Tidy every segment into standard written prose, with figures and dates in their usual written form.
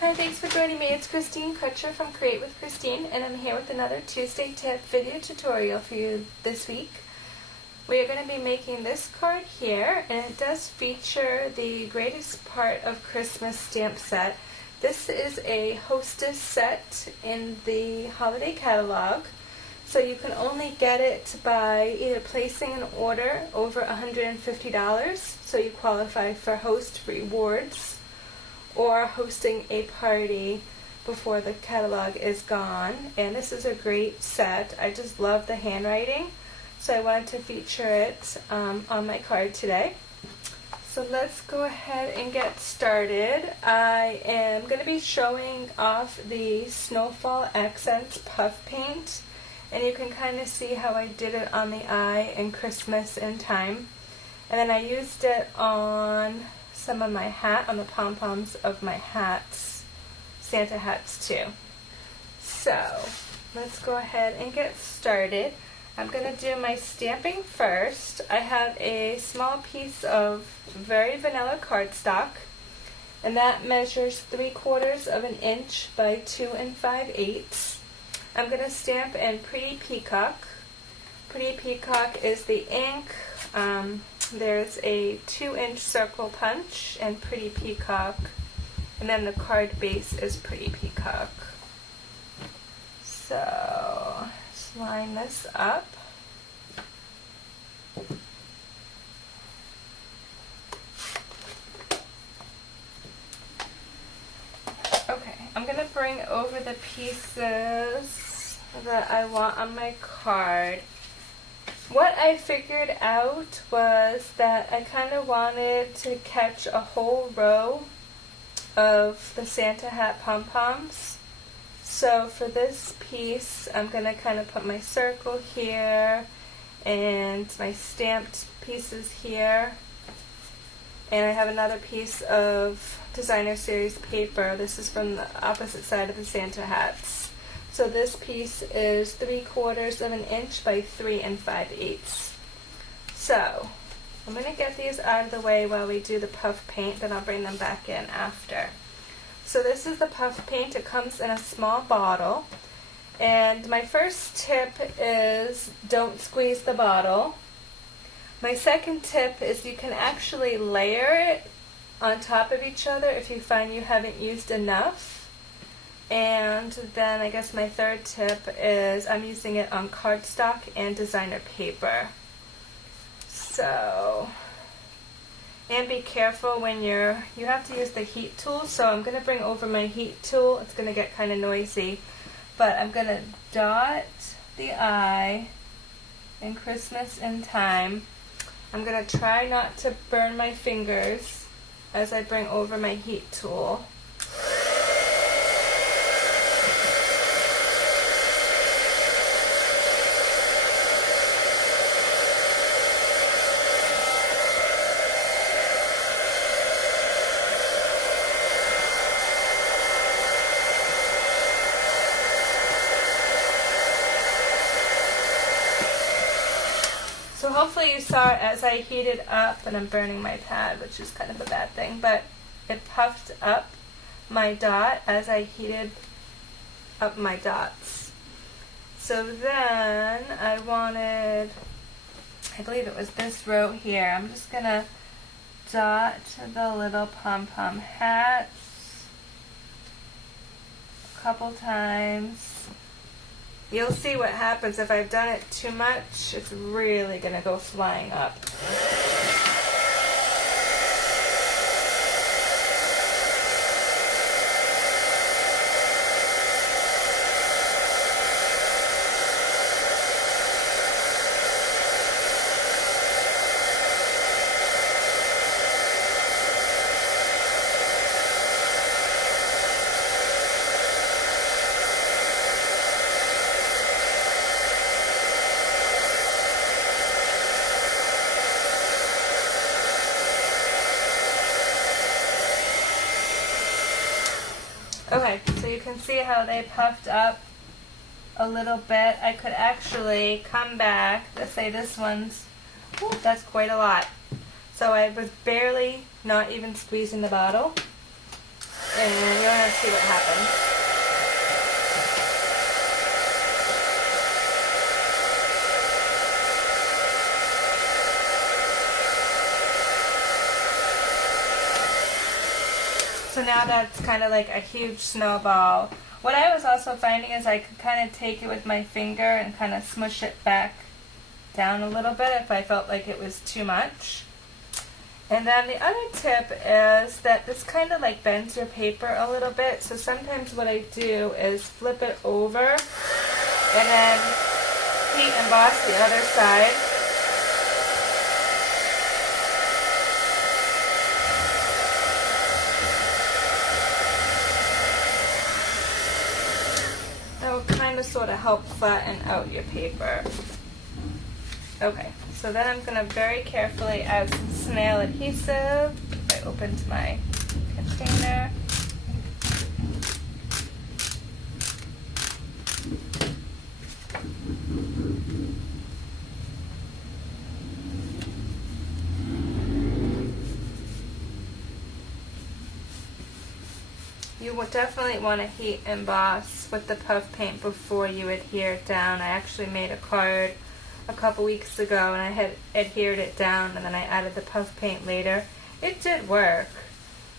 Hi, thanks for joining me. It's Christine Crutcher from Create with Christine, and I'm here with another Tuesday tip video tutorial for you this week. We are going to be making this card here, and it does feature the greatest part of Christmas stamp set. This is a Hostess set in the holiday catalog, so you can only get it by either placing an order over $150, so you qualify for host rewards, or hosting a party before the catalog is gone. And this is a great set. I just love the handwriting, so I wanted to feature it on my card today. So let's go ahead and get started. I am going to be showing off the Snowfall Accents Puff Paint, and you can kind of see how I did it on the eye in Christmas in time. And then I used it on some of my hat, on the pom-poms of my hats, Santa hats too. So let's go ahead and get started. I'm going to do my stamping first. I have a small piece of very vanilla cardstock, and that measures 3/4 of an inch by 2 5/8. I'm going to stamp in Pretty Peacock. Pretty Peacock is the ink. There's a 2-inch circle punch and Pretty Peacock, and then the card base is Pretty Peacock. So just line this up. Okay, I'm going to bring over the pieces that I want on my card. What I figured out was that I kind of wanted to catch a whole row of the Santa hat pom-poms. So for this piece, I'm going to kind of put my circle here and my stamped pieces here. And I have another piece of Designer Series paper. This is from the opposite side of the Santa hats. So this piece is 3/4 of an inch by 3 5/8. So I'm going to get these out of the way while we do the puff paint, then I'll bring them back in after. So this is the puff paint. It comes in a small bottle. And my first tip is don't squeeze the bottle. My second tip is you can actually layer it on top of each other if you find you haven't used enough. And then I guess my third tip is I'm using it on cardstock and designer paper. So, and be careful when you have to use the heat tool. So I'm going to bring over my heat tool. It's going to get kind of noisy. But I'm going to dot the eye in Christmas in time. I'm going to try not to burn my fingers as I bring over my heat tool. So hopefully you saw it as I heated up, and I'm burning my pad, which is kind of a bad thing, but it puffed up my dot as I heated up my dots. So then I wanted, I believe it was this row here, I'm just going to dot the little pom-pom hats a couple times. You'll see what happens if I've done it too much. It's really going to go flying up. Okay, so you can see how they puffed up a little bit. I could actually come back, let's say this one's, that's quite a lot. So I was barely not even squeezing the bottle. and you're going to see what happens. So now that's kind of like a huge snowball. What I was also finding is I could kind of take it with my finger and kind of smush it back down a little bit if I felt like it was too much. And then the other tip is that this kind of like bends your paper a little bit. So sometimes what I do is flip it over and then heat emboss the other side. That will kind of sort of help flatten out your paper. Okay, so then I'm going to very carefully add some snail adhesive. I opened my container. You will definitely want to heat emboss with the puff paint before you adhere it down. I actually made a card a couple weeks ago and I had adhered it down and then I added the puff paint later. It did work.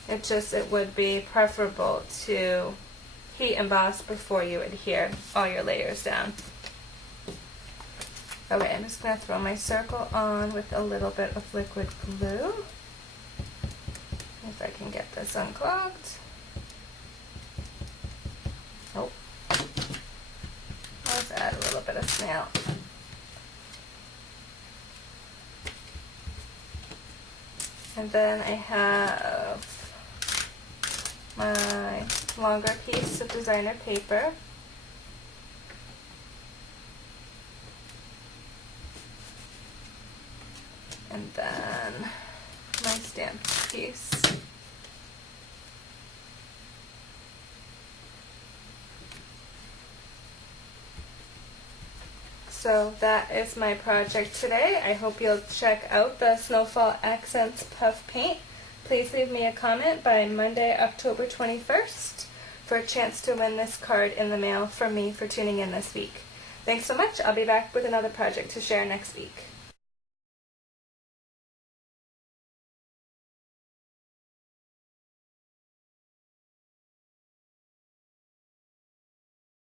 It would be preferable to heat emboss before you adhere all your layers down. Okay, I'm just going to throw my circle on with a little bit of liquid glue. If I can get this unclogged. Oh. Let's add a little bit of snail. And then I have my longer piece of designer paper. And then my stamp piece. So that is my project today. I hope you'll check out the Snowfall Accents Puff Paint. Please leave me a comment by Monday, October 21st for a chance to win this card in the mail from me for tuning in this week. Thanks so much. I'll be back with another project to share next week.